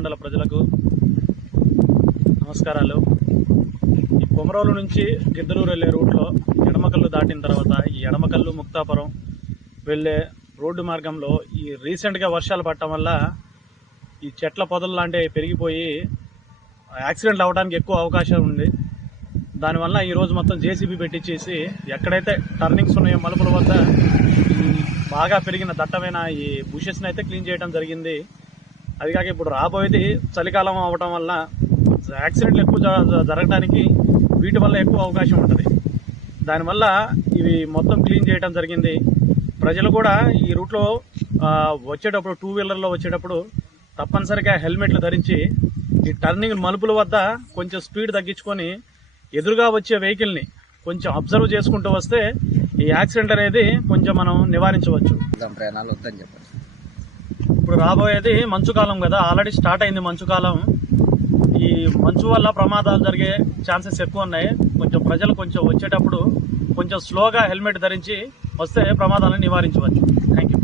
మండల ప్రజలకు నమస్కారాలు. ఈ కొమరోలు నుంచి గిద్దలూరు వెళ్ళే రూట్లో ఎడమకల్లు దాటిన తర్వాత ఈ ఎడమకల్లు ముక్తాపురం వెళ్ళే రోడ్డు మార్గంలో ఈ రీసెంట్గా వర్షాలు పడటం వల్ల ఈ చెట్ల పొదలు లాంటివి పెరిగిపోయి యాక్సిడెంట్లు అవ్వడానికి ఎక్కువ అవకాశం ఉంది. దానివల్ల ఈరోజు మొత్తం జేసీబీ పెట్టించేసి ఎక్కడైతే టర్నింగ్స్ ఉన్నాయో మలుపుల వద్ద బాగా పెరిగిన దట్టమైన ఈ బుషెస్ని అయితే క్లీన్ చేయడం జరిగింది. అది కాక ఇప్పుడు రాబోయేది చలికాలం అవడం వల్ల యాక్సిడెంట్లు ఎక్కువ జరగడానికి వీటి వల్ల ఎక్కువ అవకాశం ఉంటుంది. దానివల్ల ఇవి మొత్తం క్లీన్ చేయడం జరిగింది. ప్రజలు కూడా ఈ రూట్లో వచ్చేటప్పుడు టూ వీలర్లో వచ్చేటప్పుడు తప్పనిసరిగా హెల్మెట్లు ధరించి ఈ టర్నింగ్ మలుపుల వద్ద కొంచెం స్పీడ్ తగ్గించుకొని ఎదురుగా వచ్చే వెహికల్ని కొంచెం అబ్జర్వ్ చేసుకుంటూ వస్తే ఈ యాక్సిడెంట్ అనేది కొంచెం మనం నివారించవచ్చు. ఇప్పుడు రాబోయేది మంచు కాలం కదా, ఆల్రెడీ స్టార్ట్ అయింది మంచు కాలం. ఈ మంచు వల్ల ప్రమాదాలు జరిగే ఛాన్సెస్ ఎక్కువ ఉన్నాయి. కొంచెం ప్రజలు కొంచెం వచ్చేటప్పుడు కొంచెం స్లోగా హెల్మెట్ ధరించి వస్తే ప్రమాదాలను నివారించవచ్చు. Thank you.